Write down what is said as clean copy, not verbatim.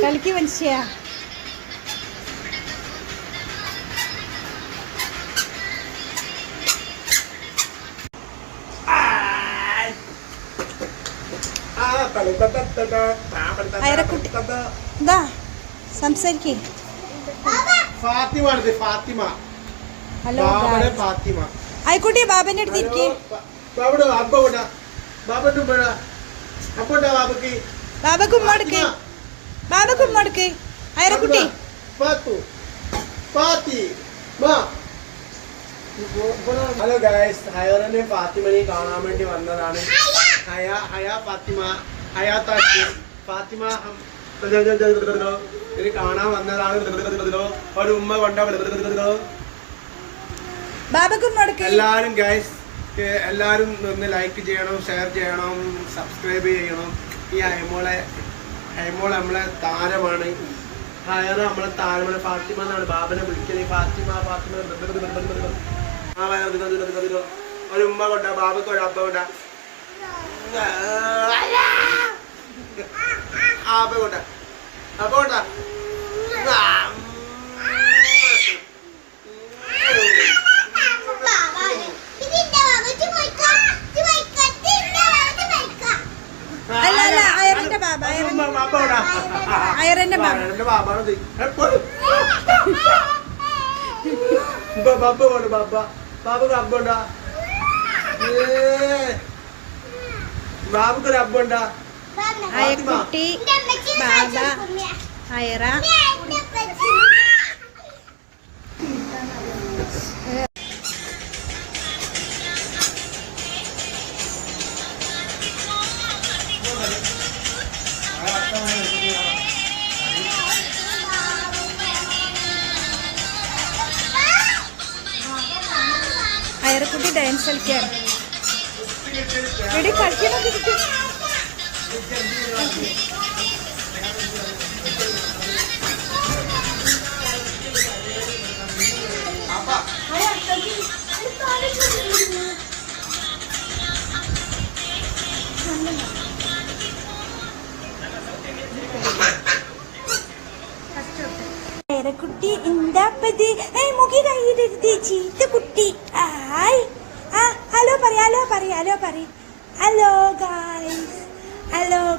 കളിക്ക് മനുഷ്യ അയരക്കുട്ടി എന്താ സംസാരിക്കേ ഫാത്തിമ ഫാത്തിമ ഹലോ ഫാത്തിമ ആയിക്കോട്ടെ ബാബന്റെ അടുത്ത് ഇരിക്കേ ബാബുടെ അബ്ബ കൊണ്ടാ ബാബന്റെ അബ്ബണ്ടാ ബാബക്ക് ബാബക്ക് ഉമ്മടുക്ക് ബാബക്ക് ഉമ്മടുക്ക് അയരക്കുട്ടി ഫാത്തു ഫാത്തി മാ ഹലോ ഗൈസ് ഹയറിനെ ഫാത്തിമനെ കാണാൻ വേണ്ടി വന്നതാണ് ഹയ ഹയ ഫാത്തിമ ഹയാത്താക്കി ഫാത്തിമ ഇത് കാണാൻ വന്നതാണ് ഒരു ഉമ്മ കൊണ്ട ബാബക്ക് ഉമ്മടുക്ക് എല്ലാരും ഗൈസ് എല്ലാരും ഒന്ന് ലൈക്ക് ചെയ്യണം ഷെയർ ചെയ്യണം സബ്സ്ക്രൈബ് ചെയ്യണം ഈ ഹൈമോളെ നമ്മളെ താരമാണ് ഹയർ നമ്മളെ താരമാണ് ഫാത്തിമ എന്നാണ് ബാബനെ വിളിക്കല് ഫാത്തിമ ഫാത്തിമ ഒരു ഉമ്മ കൊണ്ട ബാബക്ക് ഒരു അബ്ബ കൊണ്ട അബ്ബ കൊണ്ട അബ്ബ കൊണ്ട അയറന്റെ ബാബാണ് ബാബക്ക് അബ്ബുണ്ടാ ബാബുക്കൊരു അബ്ബുണ്ടാ അയക്കുട്ടി ബാബ അയറ അയറക്കുട്ടി ഡാൻസ് കളിക്കാൻ എടി കളിക്കാനൊക്കെ കിട്ടി